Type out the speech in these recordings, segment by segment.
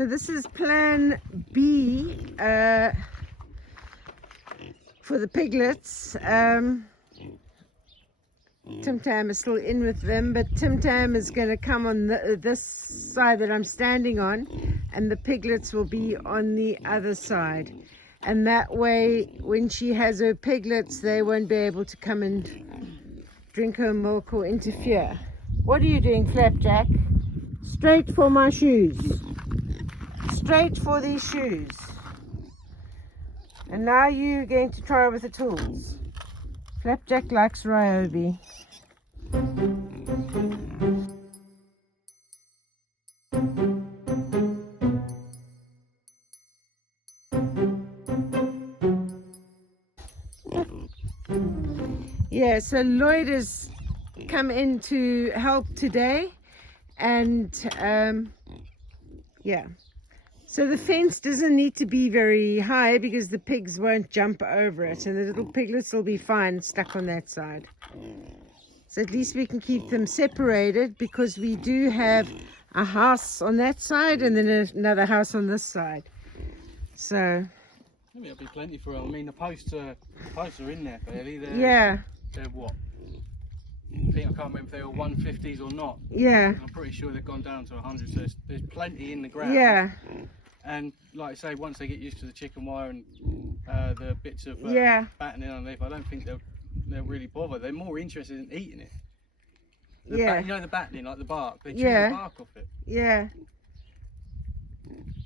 So this is plan B for the piglets. Tim Tam is still in with them, but Tim Tam is going to come on this side that I'm standing on, and the piglets will be on the other side. And that way, when she has her piglets, they won't be able to come and drink her milk or interfere. What are you doing, Flapjack? Straight for my shoes. Straight for these shoes. And now you're going to try with the tools. Flapjack likes Ryobi. Yeah, so Lloyd has come in to help today, and yeah. So the fence doesn't need to be very high because the pigs won't jump over it, and the little piglets will be fine stuck on that side. So at least we can keep them separated, because we do have a house on that side and then another house on this side. So maybe there'll be plenty for her. I mean, the posts are in there fairly. They're what? I can't remember if they were 150s or not. Yeah. I'm pretty sure they've gone down to 100, so there's plenty in the ground. Yeah. And like I say, once they get used to the chicken wire and the bits of battening underneath, I don't think they'll really bother. They're more interested in eating it. You know the battening, like the bark. They chew the bark off it. Yeah.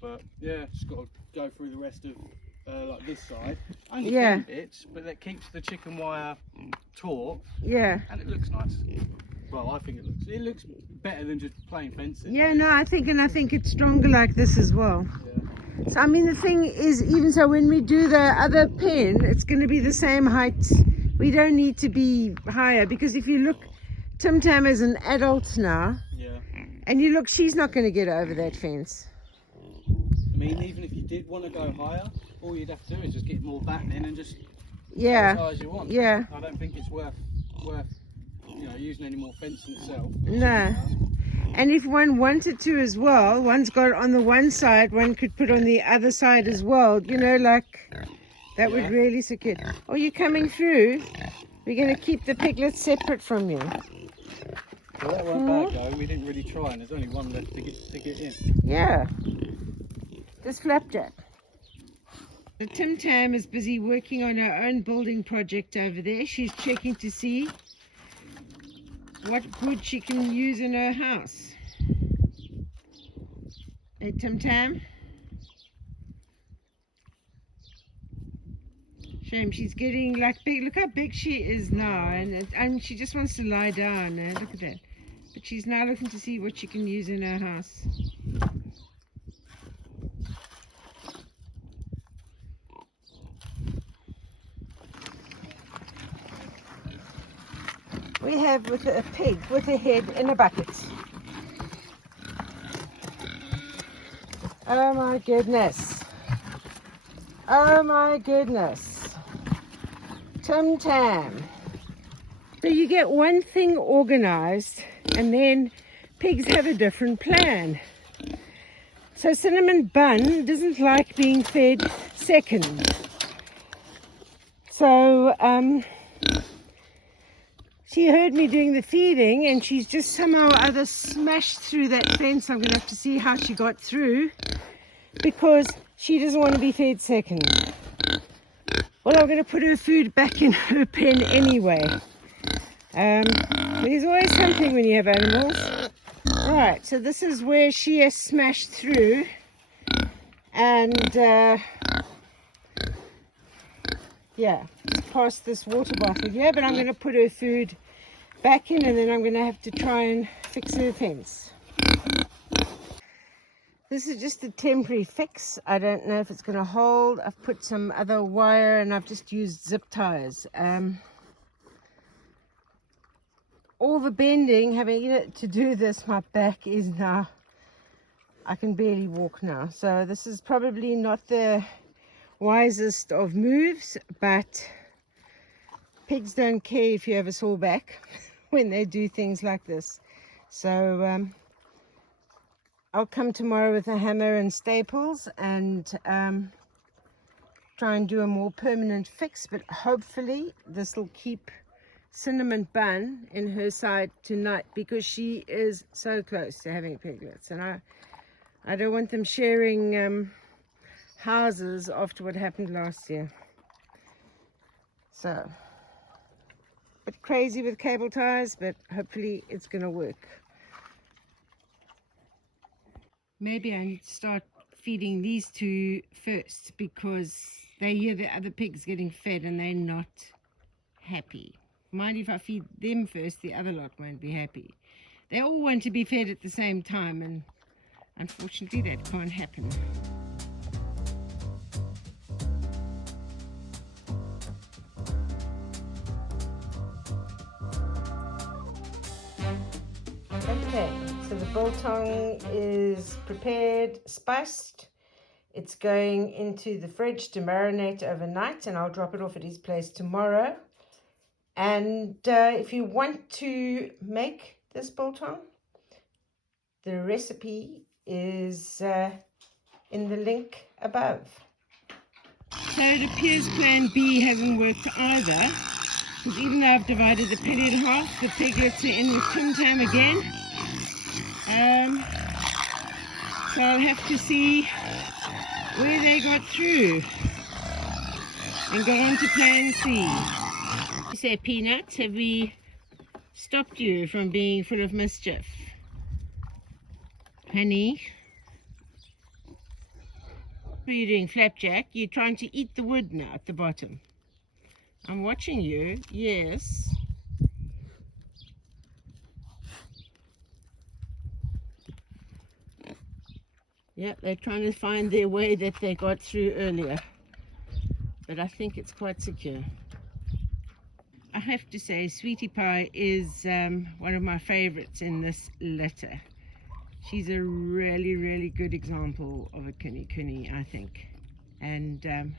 But yeah, just got to go through the rest of like this side. Only thin bits, but that keeps the chicken wire taut. Yeah. And it looks nice. Well, I think it looks better than just plain fencing. Yeah, no, I think it's stronger like this as well. Yeah. So I mean, the thing is, even so, when we do the other pen, it's going to be the same height. We don't need to be higher, because if you look, Tim Tam is an adult now. Yeah. And you look, she's not going to get over that fence. I mean, even if you did want to go higher, all you'd have to do is just get more battening and just go as high as you want. Yeah. I don't think it's worth using any more fencing itself. No. And if one wanted to as well, one's got on the one side, one could put on the other side as well. You know, like that would really secure. Oh, you're coming through? We're going to keep the piglets separate from you. Well, that weren't bad though. We didn't really try, and there's only one left to get in. Yeah. This Flapjack. The Tim Tam is busy working on her own building project over there. She's checking to see what wood she can use in her house. Hey, Tim Tam. Shame, she's getting like big. Look how big she is now, and she just wants to lie down. Look at that. But she's now looking to see what she can use in her house. We have with a pig with a head in a bucket. Oh my goodness. Oh my goodness. Tim Tam. So you get one thing organized, and then pigs have a different plan. So Cinnamon Bun doesn't like being fed second. So she heard me doing the feeding, and she's just somehow or other smashed through that fence. I'm going to have to see how she got through, because she doesn't want to be fed second. Well, I'm going to put her food back in her pen anyway. There's always something when you have animals. Right, so this is where she has smashed through, and yeah, past this water bottle here, but I'm going to put her food back in, and then I'm going to have to try and fix her fence. This is just a temporary fix. I don't know if it's going to hold. I've put some other wire, and I've just used zip ties. All the bending, having to do this, my back is now, I can barely walk now. So this is probably not the wisest of moves, but pigs don't care if you have a sore back when they do things like this. So I'll come tomorrow with a hammer and staples and try and do a more permanent fix, but hopefully this will keep Cinnamon Bun in her side tonight, because she is so close to having piglets, and I don't want them sharing houses after what happened last year. So, a bit crazy with cable ties, but hopefully it's gonna work. Maybe I need to start feeding these two first, because they hear the other pigs getting fed and they're not happy. Mind if I feed them first, the other lot won't be happy. They all want to be fed at the same time, and unfortunately that can't happen. Okay, so the biltong is prepared, spiced. It's going into the fridge to marinate overnight, and I'll drop it off at his place tomorrow. And if you want to make this biltong, the recipe is in the link above. So it appears plan B hasn't worked either, because even though I've divided the pen in half, the piglets are in with Tim Tam again. So I'll have to see where they got through and go on to plan C. You say, Peanuts, have we stopped you from being full of mischief? Honey? What are you doing, Flapjack? You're trying to eat the wood now at the bottom. I'm watching you, yes. Yeah, they're trying to find their way that they got through earlier. But I think it's quite secure. I have to say, Sweetie Pie is one of my favorites in this litter. She's a really, really good example of a kuni, I think. And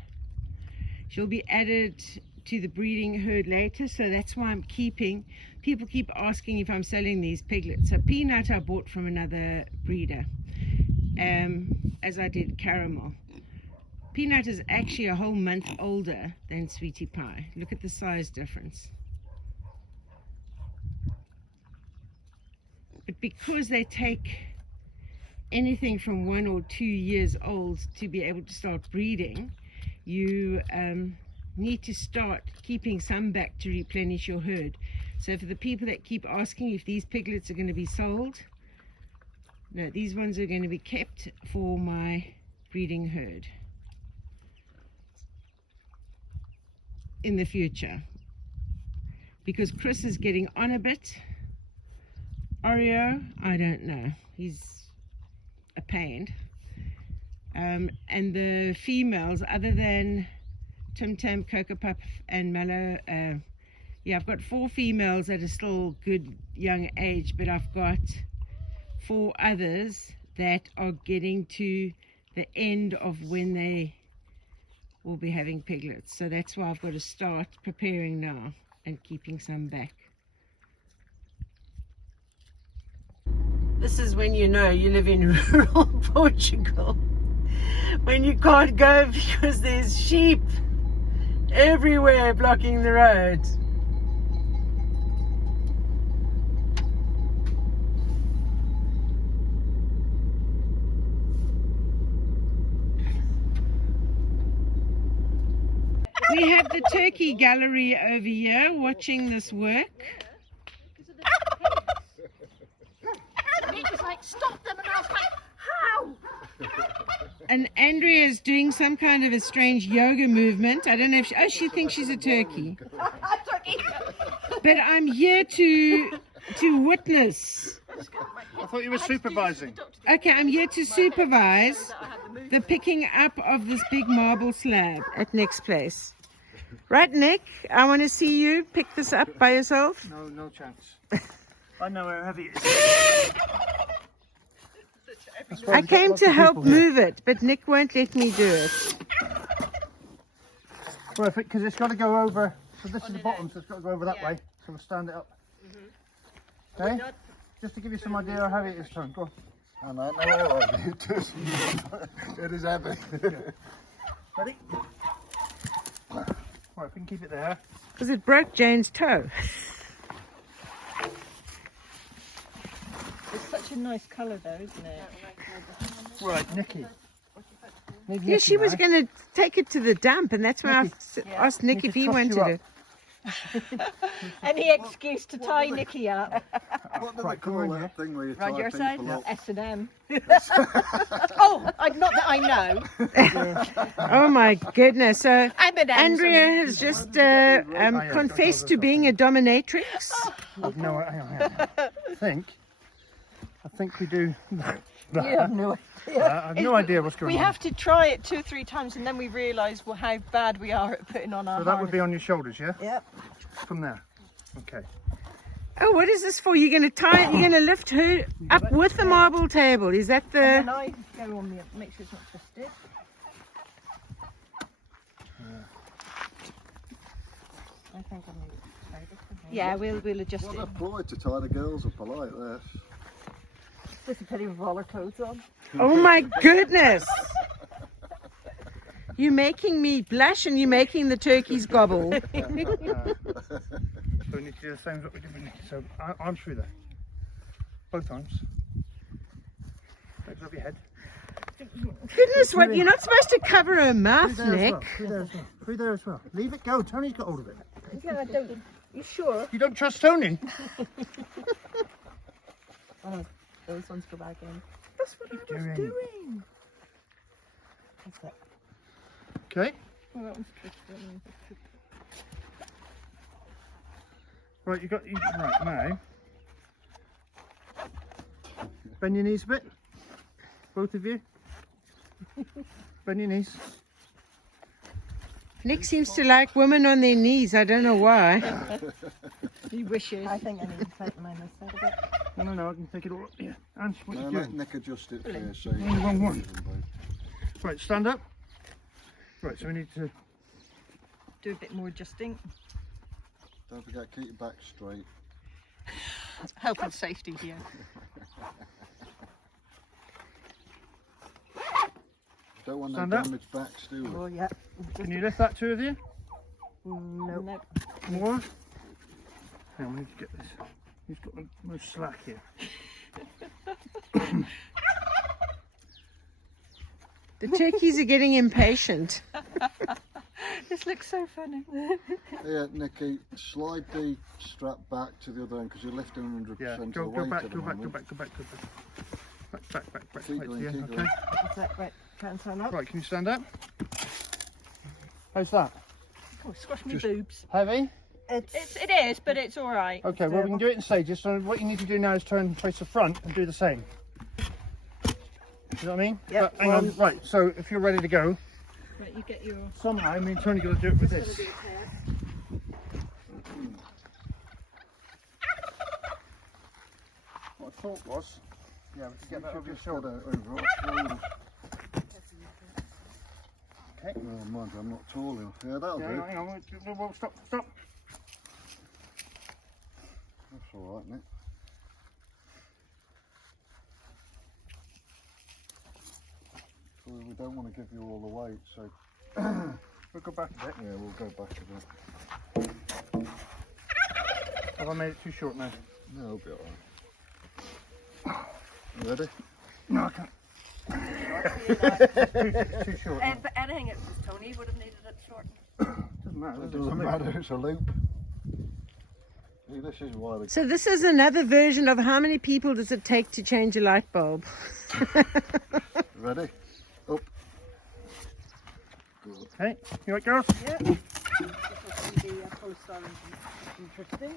she'll be added to the breeding herd later, so that's why I'm keeping. People keep asking if I'm selling these piglets. So Peanut I bought from another breeder, as I did Caramel. Peanut is actually a whole month older than Sweetie Pie. Look at the size difference. But because they take anything from 1 or 2 years old to be able to start breeding, you need to start keeping some back to replenish your herd. So for the people that keep asking if these piglets are going to be sold, no, these ones are going to be kept for my breeding herd in the future, because Chris is getting on a bit. Oreo, I don't know, he's a pain. And the females, other than Tim Tam, Cocoa Puff and Mallow, yeah, I've got 4 females that are still good young age, but I've got 4 others that are getting to the end of when they will be having piglets. So that's why I've got to start preparing now and keeping some back. This is when you know you live in rural Portugal, when you can't go because there's sheep everywhere blocking the road. We have the turkey gallery over here watching this work. It was like, stop them, and I was like, how? And Andrea is doing some kind of a strange yoga movement. I don't know if she thinks she's a turkey. Turkey. But I'm here to witness. I thought you were supervising. Okay, I'm here to supervise the picking up of this big marble slab at Nick's place. Right, Nick? I want to see you pick this up by yourself. No chance. I know how heavy it is. I came to help move it, but Nick won't let me do it. Well, because it's got to go over. So this is the bottom, so it's got to go over that way. So we'll stand it up. Okay? Just to give you some idea how heavy it is, Tom. Go on. And I know all of it. It is heavy. Ready? Right, if we can keep it there. Because it broke Jane's toe. It's such a nice colour though, isn't it? Right, Nikki. Yeah, she was going to take it to the dump, and that's why I asked Nick if he wanted it. Any excuse to tie Nikki up. What do Right, they come call on, that yeah. thing where you Round tie your side? people up? S&M. Oh, not that I know. Oh my goodness. So I'm an Andrea has just confessed to being a dominatrix. I've no idea. I think we do. You have no idea. I have no idea what's going We on. have to try it 2 or 3 times and then we realise how bad we are at putting on our So that would be on your shoulders, yeah? Yep. From there. Okay. Oh, what is this for? You're going to tie it, you're going to lift her up with the marble table. Is that And then the... I go on make sure it's not twisted. I think I need it. Yeah, we'll adjust What it. a ploy to tie the girls up. I like this. Just a pity with all our clothes on. Oh my goodness. You're making me blush and you're making the turkeys gobble. So we need to do the same as what we did with Nikki. So arms through there. Both arms. Legs over your head. Goodness, what? You're not supposed to cover her mouth, Through there as well. Nick. Through there as well. Through there as well. Leave it go. Tony's got hold of it. Yeah, I don't. You sure? You don't trust Tony? Oh, those ones go back in. That's what I was doing. What's that? Okay. Oh, that one's tricky. Right, you got right now. Bend your knees a bit. Both of you. Bend your knees. Nick seems to like women on their knees. I don't know why. He wishes. I think I need to tighten my side a bit. No, I can take it all up. Yeah. And what No, you let doing? Nick adjust it for you. So Only one. Right, stand up. Right, so we need to. Do a bit more adjusting. Don't forget, keep your back straight. Health and safety here. Don't want no Stand up. damaged backs, do we? Oh yeah. Can you lift that, two of you? Nope. More? Now we need to get this. He's got the most slack here. The turkeys are getting impatient. This looks so funny. Yeah, Nicky, slide the strap back to the other end because you're lifting 100% Yeah, of the go weight back, at the go back, go moment. back, go back, go back. Back. Keep Right, going, yeah, keep okay. going. What's that? Right. Can't stand up. Right, can you stand up? How's that? Oh, squash my Just- boobs. Heavy? It is, but it's all right. Okay, well we can do it in stages. So what you need to do now is turn and face the front and do the same. You know what I mean? Yep. But hang on, right, so if you're ready to go, Right, you get your. somehow me and Tony got to do it with this. What I thought was, yeah, we can get that over your shoulder. Okay. Oh, mind you, I'm not tall enough. Yeah, that'll Yeah, do. hang on, whoa, stop. That's all right, Nick. So we don't want to give you all the weight, so We'll go back a bit. yeah, we'll go back a bit. Have I made it too short now? No, it'll be all right. You ready? No, I can't. too short. now. But anything it was Tony would have needed it short. Doesn't matter. It does it? doesn't Something- matter, it's a loop. See, this is why they... So this is another version of how many people does it take to change a light bulb? Ready? Up. Good. Okay, you right, girls? Yeah. This will be a poster interesting.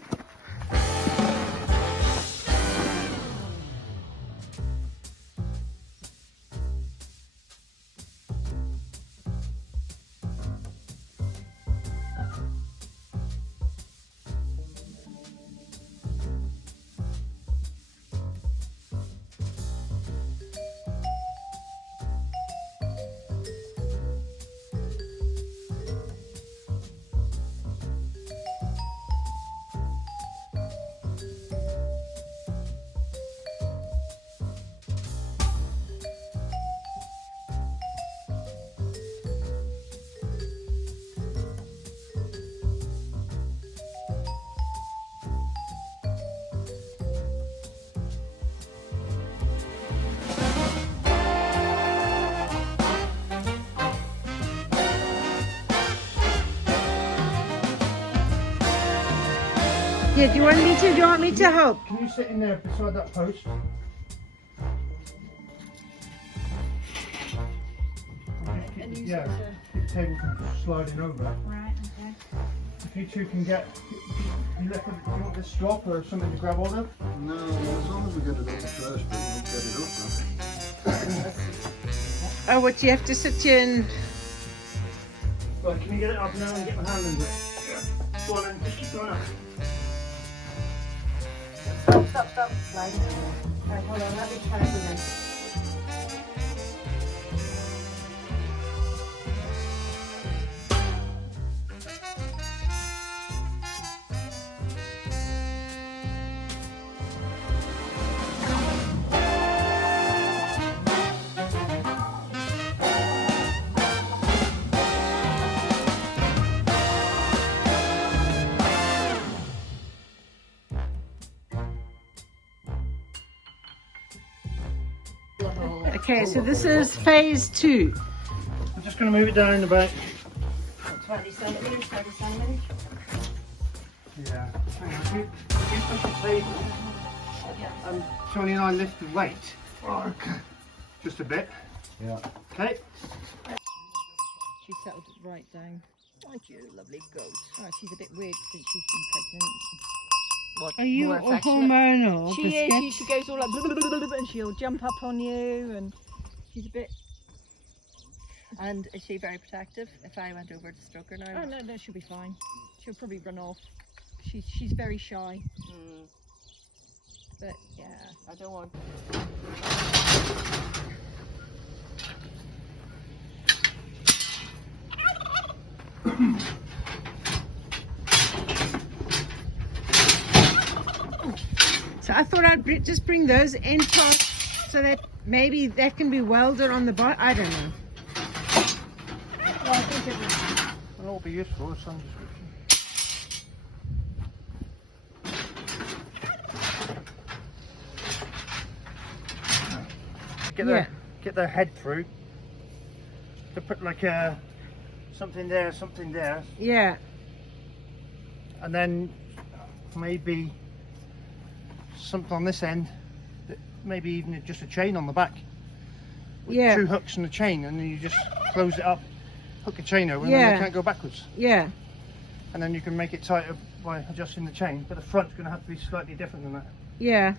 Yeah, do you want me to help? Can you sit in there beside that post? Yeah, keep the table from sliding over. Right, okay. If you two can get, you want this strap or something to grab hold of? No, as long as we get it up first, but we'll get it up now. Oh, what, you have to sit here and... Right, can you get it up now and get my hand into it? Yeah. Go on then, just keep going up. Stop. Right. Right, hold on, let me try it again. Okay, so this is phase 2. I'm just going to move it down in the back. 20 centimetres, 30 centimetres. Yeah. Hang on, you push the table. And Johnny and I lift the weight. Just a bit. Yeah. Okay. She settled right down. Thank you, lovely goat. Oh, she's a bit weird since she's been pregnant. What, Are you more affectionate? hormonal? She is. She goes all like blah, blah, blah, blah, blah, and she'll jump up on you, and she's a bit. And is she very protective if I went over to stroke her now? Oh no, she'll be fine. She'll probably run off. She's very shy. But yeah, I don't want. So I thought I'd just bring those end parts so that maybe that can be welded on the bottom. I don't know. well, I think it was. It'll all be useful in some description. Get their head through. To put like something there, Yeah. and then maybe something on this end. Maybe even just a chain on the back. With Yeah. 2 hooks and a chain, and then you just close it up, hook the chain over, and Yeah. then they can't go backwards. Yeah. And then you can make it tighter by adjusting the chain, but the front's going to have to be slightly different than that. Yeah.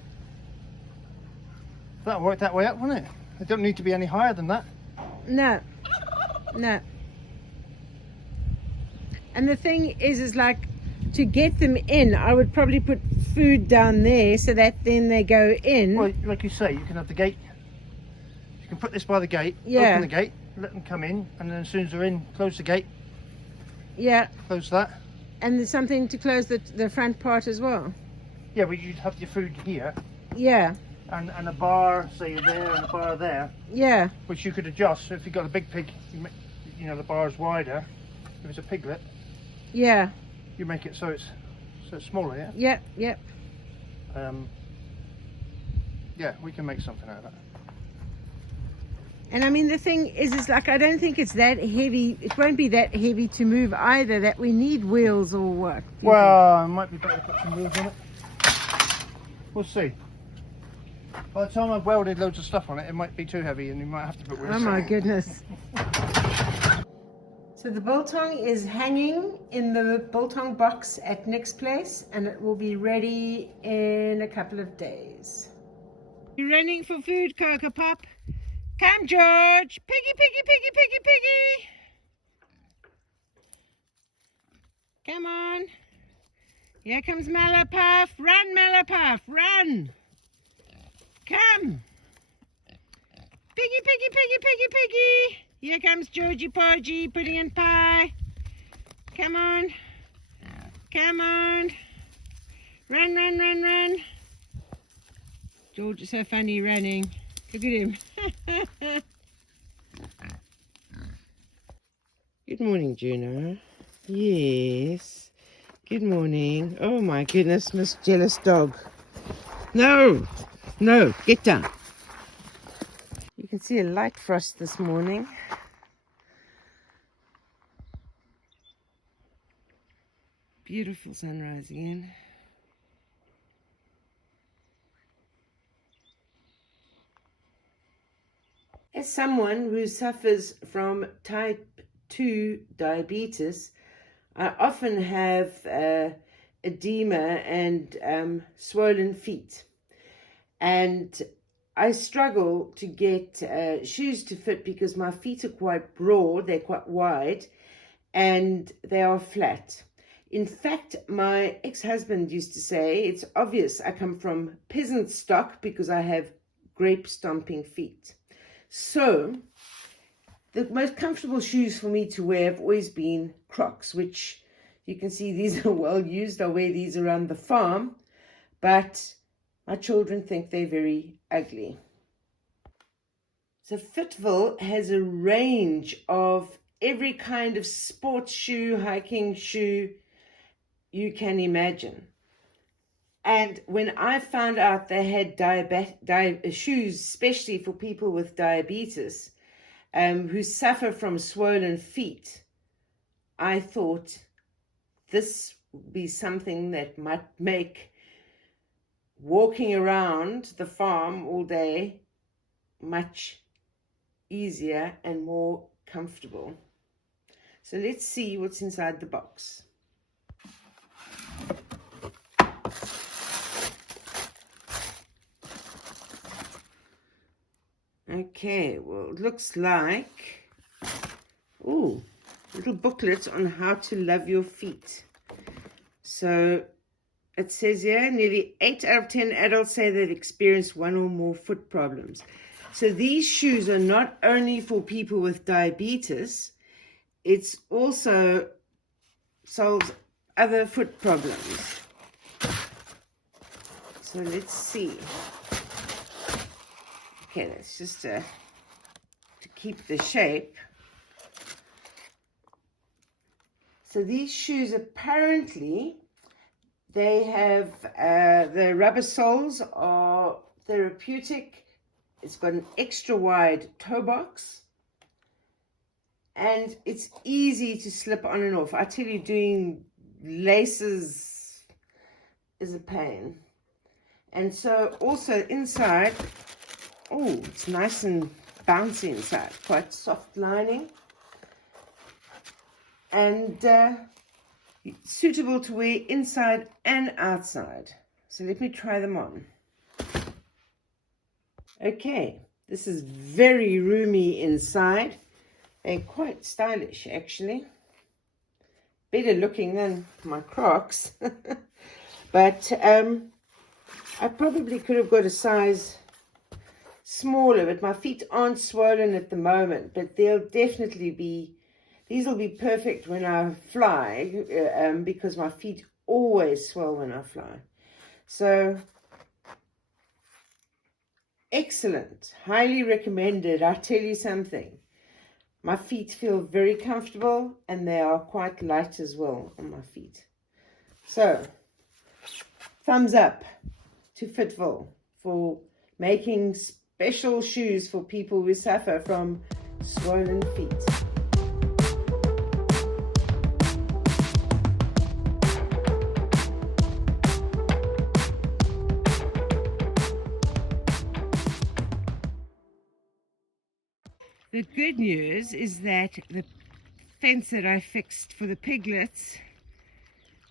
That'll work that way up, won't it? It don't need to be any higher than that. No. No. And the thing is like, to get them in, I would probably put food down there so that then they go in. Well, like you say, you can have the gate. You can put this by the gate, Yeah. open the gate, let them come in, and then as soon as they're in, close the gate, Yeah. close that. And there's something to close the front part as well. Yeah, but you'd have your food here, Yeah. and a bar, say, there, and a bar there, Yeah. which you could adjust. So if you've got a big pig, you know, the bar's wider. If it's a piglet, Yeah. you make it so it's smaller, yeah? Yep. Yep. Yeah, we can make something out of that. And I mean, the thing is like, I don't think it's that heavy. It won't be that heavy to move either, that we need wheels or what. Well, it might be better to put some wheels on it. We'll see. By the time I've welded loads of stuff on it, it might be too heavy and you might have to put wheels Oh on my it. goodness. So the biltong is hanging in the biltong box at Nick's place, and it will be ready in a couple of days. You're running for food, Cocoa Pop. Come, George. Piggy, piggy, piggy, piggy, piggy. Come on. Here comes Malapuff. Run, Malapuff, run. Come. Piggy, piggy, piggy, piggy, piggy. Here comes Georgie Porgy, pudding and pie. Come on. Come on. Run, run, run, run. George is so funny running. Look at him. Good morning, Juno. Yes. Good morning. Oh my goodness, Miss Jealous Dog. No. No, get down. You can see a light frost this morning. Beautiful sunrise again. As someone who suffers from type 2 diabetes, I often have edema and swollen feet. And I struggle to get shoes to fit because my feet are quite broad, they're quite wide, and they are flat. In fact, my ex-husband used to say, it's obvious I come from peasant stock because I have grape stomping feet. So, the most comfortable shoes for me to wear have always been Crocs, which you can see these are well used. I wear these around the farm, but my children think they're very ugly. So Fitville has a range of every kind of sports shoe, hiking shoe you can imagine. And when I found out they had shoes, especially for people with diabetes, who suffer from swollen feet, I thought this would be something that might make walking around the farm all day much easier and more comfortable. So let's see what's inside the box. Okay, well, it looks like, ooh, little booklet on how to love your feet. So it says here, nearly 8 out of 10 adults say they've experienced one or more foot problems. So these shoes are not only for people with diabetes, it's also solves other foot problems. So let's see. Okay, that's just to keep the shape. So these shoes, apparently, they have the rubber soles are therapeutic. It's got an extra wide toe box, and it's easy to slip on and off. I tell you, doing laces is a pain. And so also inside, oh, it's nice and bouncy inside, quite soft lining, and suitable to wear inside and outside. So let me try them on. Okay, this is very roomy inside. They're quite stylish, actually. Better looking than my Crocs. But I probably could have got a size smaller, but my feet aren't swollen at the moment. But they'll definitely be, these will be perfect when I fly, because my feet always swell when I fly. So, excellent, highly recommended. I'll tell you something. My feet feel very comfortable, and they are quite light as well on my feet. So, thumbs up to Fitville for making special shoes for people who suffer from swollen feet. The good news is that the fence that I fixed for the piglets,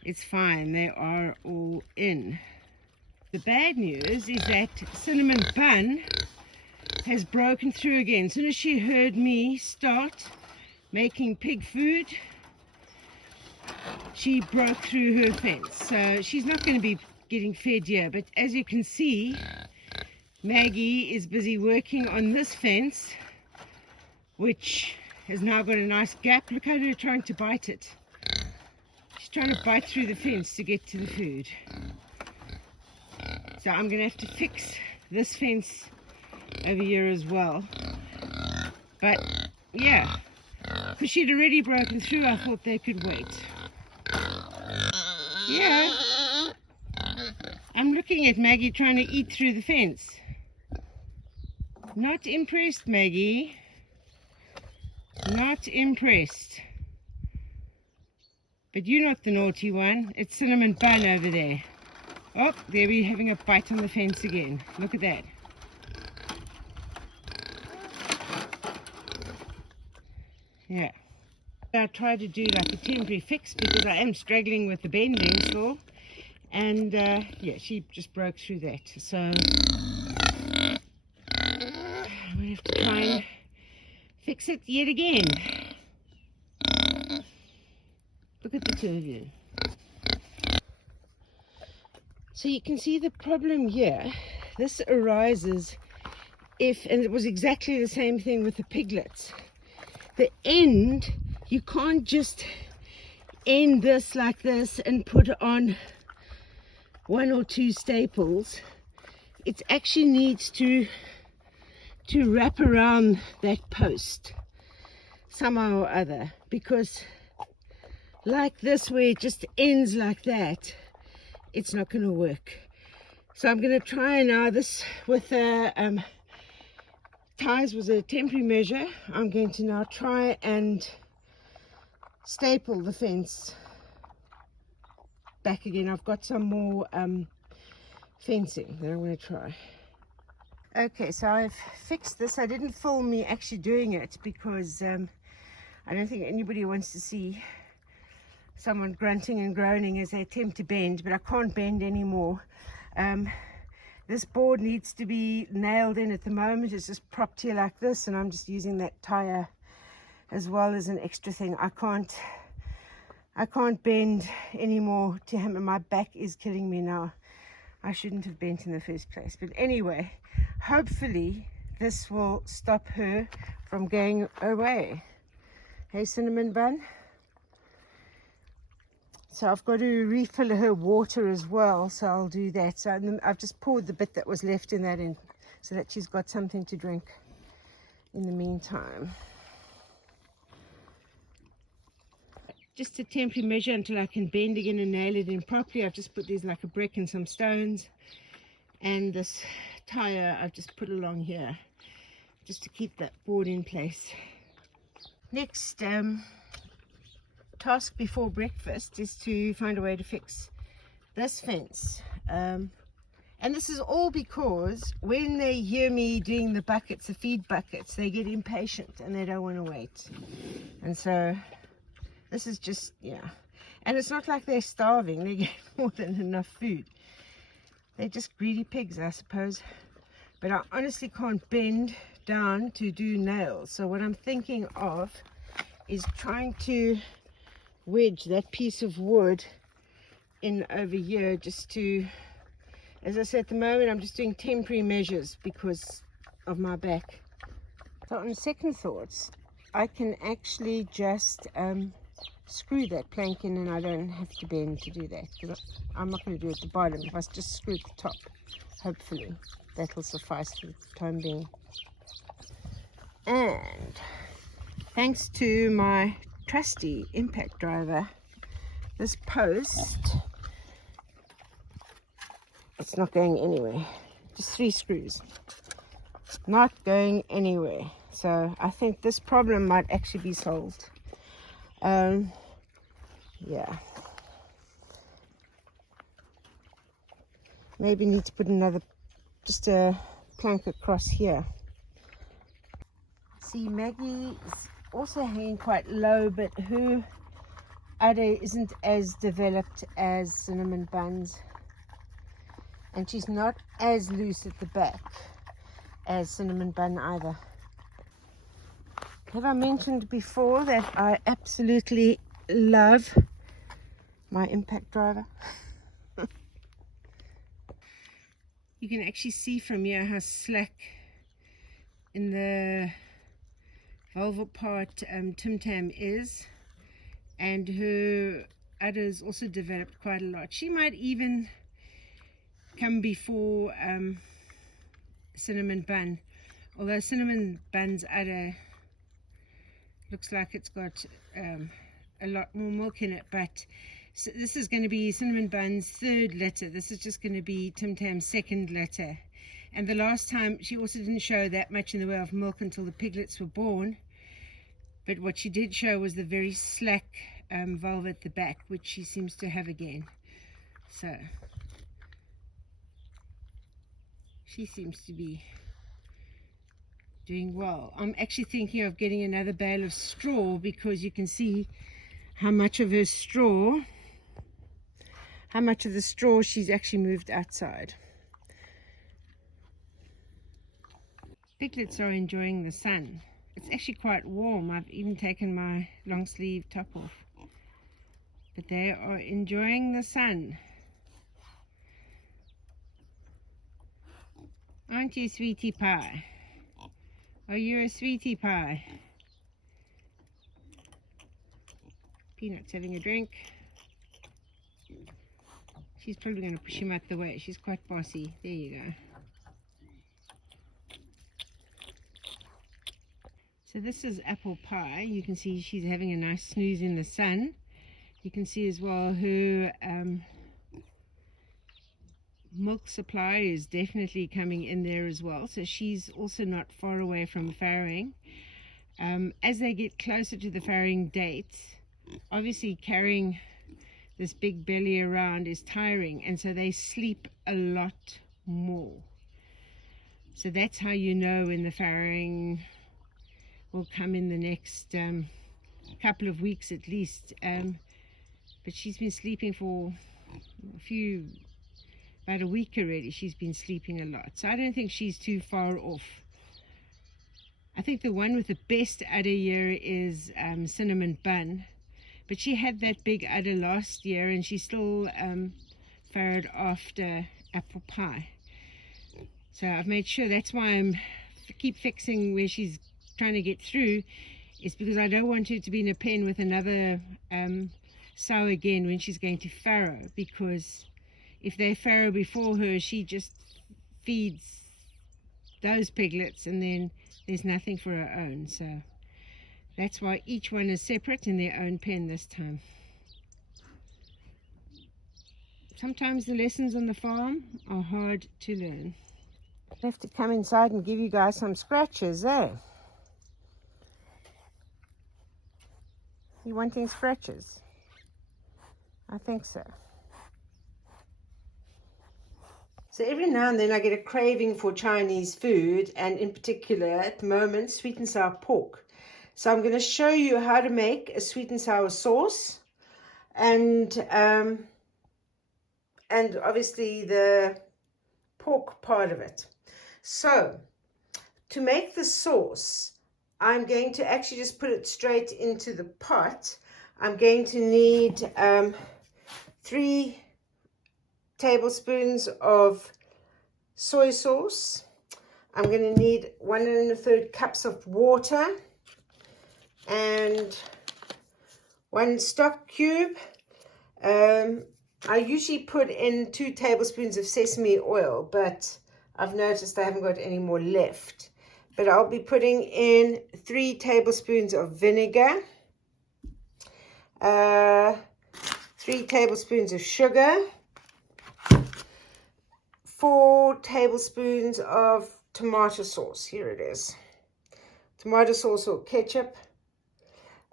it's fine, they are all in. The bad news is that Cinnamon Bun has broken through again. As soon as she heard me start making pig food, she broke through her fence. So she's not going to be getting fed here, but as you can see, Maggie is busy working on this fence, which has now got a nice gap. Look how they're trying to bite it. She's trying to bite through the fence to get to the food. So I'm going to have to fix this fence over here as well. But yeah, because she'd already broken through, I thought they could wait. Yeah, I'm looking at Maggie trying to eat through the fence. Not impressed, Maggie. Not impressed. But you're not the naughty one. It's Cinnamon Bun over there. Oh, there we're having a bite on the fence again. Look at that. Yeah. I tried to do like a temporary fix because I am struggling with the bending still. And yeah, she just broke through that. So I'm going to have to try and fix it yet again. Look at the two of you. So you can see the problem here. This arises if, and it was exactly the same thing with the piglets. The end, you can't just end this like this and put on 1 or 2 staples. It actually needs to wrap around that post somehow or other, because like this where it just ends like that, it's not going to work. So I'm going to try now this with ties was a temporary measure. I'm going to now try and staple the fence back again. I've got some more fencing that I'm going to try. Okay, so I've fixed this. I didn't film me actually doing it because I don't think anybody wants to see someone grunting and groaning as they attempt to bend, but I can't bend anymore. This board needs to be nailed in at the moment. It's just propped here like this, and I'm just using that tire as well as an extra thing. I can't bend anymore to him, and my back is killing me now. I shouldn't have bent in the first place, but anyway, hopefully this will stop her from going away. Hey, Cinnamon Bun. So I've got to refill her water as well, so I'll do that. So I've just poured the bit that was left in that in, so that she's got something to drink in the meantime. Just a temporary measure until I can bend again and nail it in properly. I've just put these like a brick and some stones, and this tire I've just put along here just to keep that board in place. Next task before breakfast is to find a way to fix this fence, and this is all because when they hear me doing the buckets, the feed buckets, they get impatient and they don't want to wait. And so this is just, yeah, and it's not like they're starving. They get more than enough food. They're just greedy pigs, I suppose. But I honestly can't bend down to do nails, so what I'm thinking of is trying to wedge that piece of wood in over here, just to, as I said, at the moment I'm just doing temporary measures because of my back. So on second thoughts, I can actually just screw that plank in, and I don't have to bend to do that, because I'm not going to do it at the bottom. If I just screw at the top, hopefully that'll suffice for the time being. And thanks to my trusty impact driver, this post, it's not going anywhere. Just 3 screws, not going anywhere. So I think this problem might actually be solved. Yeah, maybe need to put another, just a plank across here. See, Maggie is also hanging quite low, but her udder isn't as developed as Cinnamon Bun's, and she's not as loose at the back as Cinnamon Bun either. Have I mentioned before that I absolutely love my impact driver? You can actually see from here how slack in the vulval part Tim Tam is, and her udders also developed quite a lot. She might even come before Cinnamon Bun, although Cinnamon Bun's udder looks like it's got a lot more milk in it, but so this is going to be Cinnamon Bun's 3rd litter. This is just going to be Tim Tam's 2nd litter. And the last time she also didn't show that much in the way of milk until the piglets were born, but what she did show was the very slack vulva at the back, which she seems to have again. So she seems to be doing well. I'm actually thinking of getting another bale of straw because you can see how much of the straw she's actually moved outside. Piglets are enjoying the sun. It's actually quite warm. I've even taken my long sleeve top off. But they are enjoying the sun. Aren't you, sweetie pie? Are you a sweetie pie? Peanut's having a drink. She's probably going to push him out the way. She's quite bossy. There you go. So this is apple pie. You can see she's having a nice snooze in the sun. You can see as well her milk supply is definitely coming in there as well. So she's also not far away from farrowing. As they get closer to the farrowing date, obviously carrying this big belly around is tiring, and so they sleep a lot more. So that's how you know when the farrowing will come in the next couple of weeks at least. But she's been sleeping for about a week already. She's been sleeping a lot, so I don't think she's too far off. I think the one with the best udder year is Cinnamon Bun, but she had that big udder last year and she still farrowed after apple pie. So I've made sure, that's why I'm keep fixing where she's trying to get through, is because I don't want her to be in a pen with another sow again when she's going to farrow, because if they farrow before her, she just feeds those piglets and then there's nothing for her own. So that's why each one is separate in their own pen this time. Sometimes the lessons on the farm are hard to learn. I have to come inside and give you guys some scratches, eh? You wanting scratches? I think so. So every now and then I get a craving for Chinese food, and in particular at the moment sweet and sour pork. So I'm going to show you how to make a sweet and sour sauce, and obviously the pork part of it. So to make the sauce, I'm going to actually just put it straight into the pot. I'm going to need 3 tablespoons of soy sauce. I'm going to need 1 1/3 cups of water and 1 stock cube. I usually put in 2 tablespoons of sesame oil, but I've noticed I haven't got any more left. But I'll be putting in 3 tablespoons of vinegar, 3 tablespoons of sugar, 4 tablespoons of tomato sauce. Here it is. Tomato sauce or ketchup.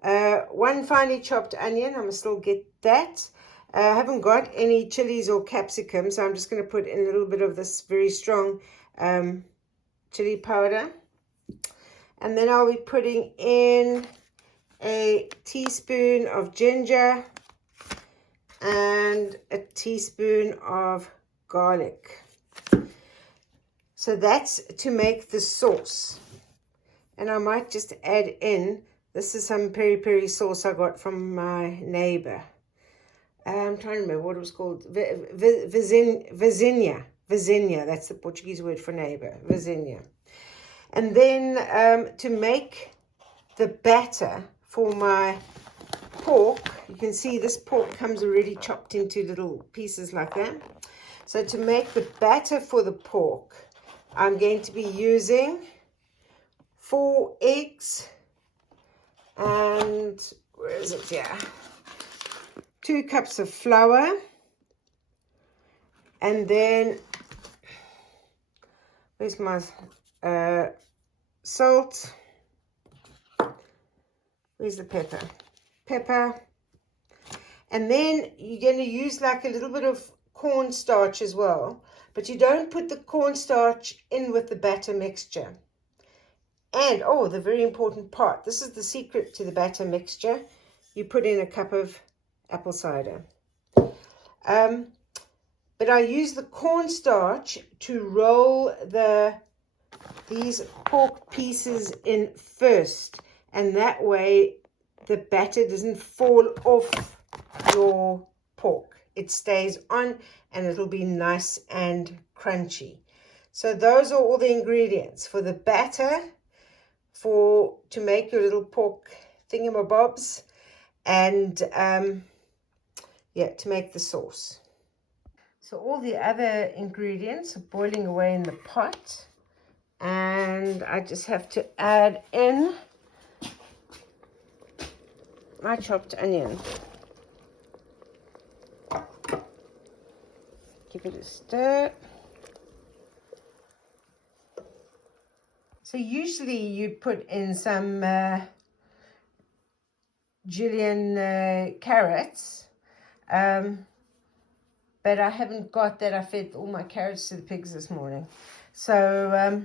1 finely chopped onion. I'm going to still get that. I haven't got any chilies or capsicum, so I'm just going to put in a little bit of this very strong chili powder. And then I'll be putting in a teaspoon of ginger and a teaspoon of garlic. So that's to make the sauce. And I might just add in, this is some peri-peri sauce I got from my neighbor. I'm trying to remember what it was called. Vizinha. Vizinha, that's the Portuguese word for neighbor. Vizinha. And then to make the batter for my pork, you can see this pork comes already chopped into little pieces like that. So to make the batter for the pork, I'm going to be using 4 eggs and, where is it? Yeah, 2 cups of flour, and then where's my salt? Where's the pepper? And then you're going to use like a little bit of cornstarch as well, but you don't put the cornstarch in with the batter mixture. And, oh, the very important part. This is the secret to the batter mixture. You put in a cup of apple cider. But I use the cornstarch to roll these pork pieces in first. And that way the batter doesn't fall off your pork. It stays on and it'll be nice and crunchy. So those are all the ingredients for the batter to make your little pork thingamabobs, and yeah, to make the sauce. So all the other ingredients are boiling away in the pot, and I just have to add in my chopped onion. Give it a stir. So usually you'd put in some julienne carrots, but I haven't got that. I fed all my carrots to the pigs this morning. So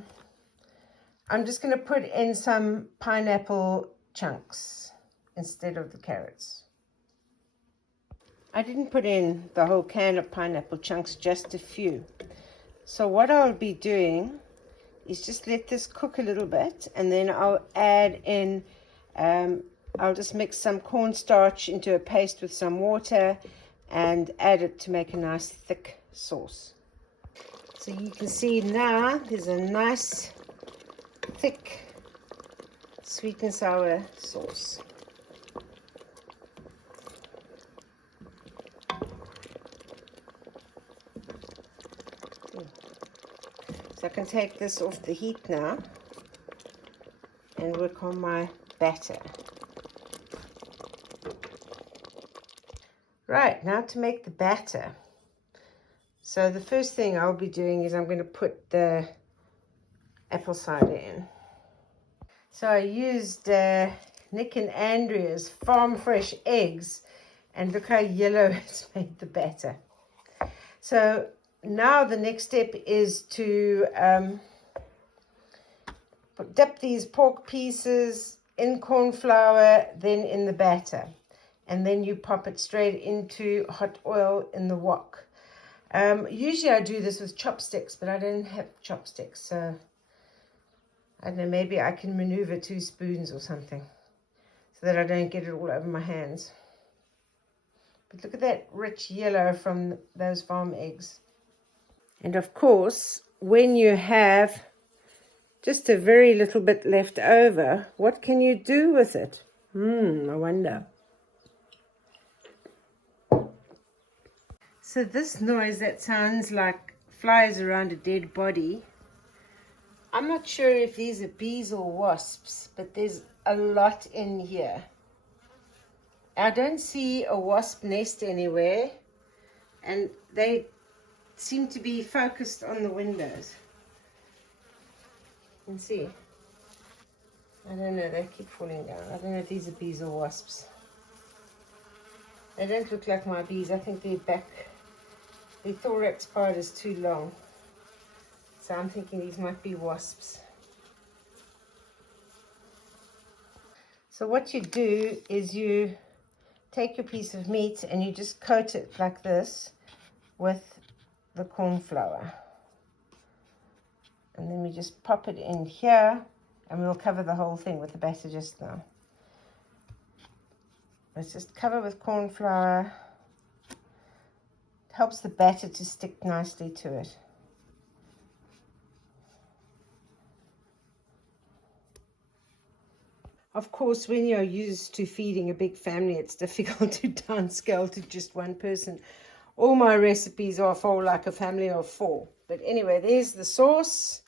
I'm just going to put in some pineapple chunks instead of the carrots. I didn't put in the whole can of pineapple chunks, just a few. So what I'll be doing is just let this cook a little bit, and then I'll add in, I'll just mix some cornstarch into a paste with some water and add it to make a nice thick sauce. So you can see now there's a nice thick sweet and sour sauce. So I can take this off the heat now and work on my batter. Right, now to make the batter. So the first thing I'll be doing is I'm going to put the apple cider in. So I used Nick and Andrea's farm fresh eggs, and look how yellow it's made the batter. So now the next step is to dip these pork pieces in corn flour, then in the batter, and then you pop it straight into hot oil in the wok. Usually I do this with chopsticks, but I don't have chopsticks, so I don't know, maybe I can maneuver 2 spoons or something so that I don't get it all over my hands. But look at that rich yellow from those farm eggs. And of course, when you have just a very little bit left over, what can you do with it? I wonder. So this noise that sounds like flies around a dead body, I'm not sure if these are bees or wasps, but there's a lot in here. I don't see a wasp nest anywhere, and they seem to be focused on the windows. You can see. I don't know, they keep falling down. I don't know if these are bees or wasps. They don't look like my bees. I think their thorax part is too long. So I'm thinking these might be wasps. So what you do is you take your piece of meat and you just coat it like this with the corn flour. And then we just pop it in here, and we'll cover the whole thing with the batter just now. Let's just cover with corn flour. It helps the batter to stick nicely to it. Of course, when you're used to feeding a big family, it's difficult to downscale to just one person. All my recipes are for like a family of 4. But anyway, there's the sauce.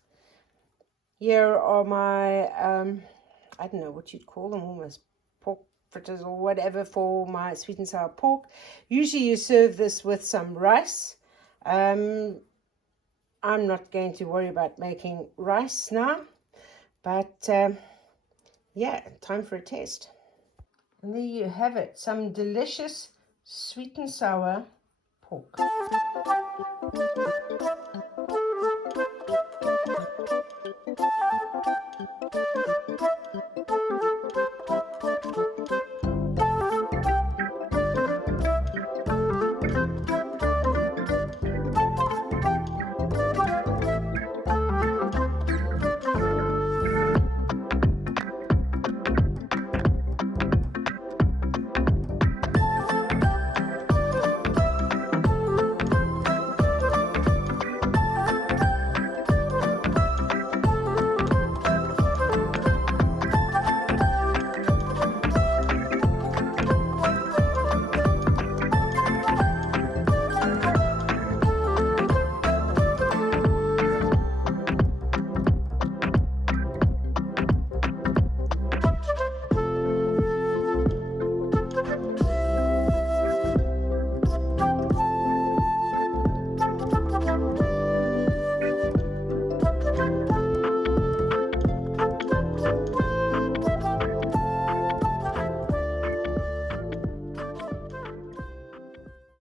Here are my, I don't know what you'd call them, almost pork fritters or whatever for my sweet and sour pork. Usually you serve this with some rice. I'm not going to worry about making rice now, but yeah, time for a taste. And there you have it, some delicious sweet and sour pork. Bye.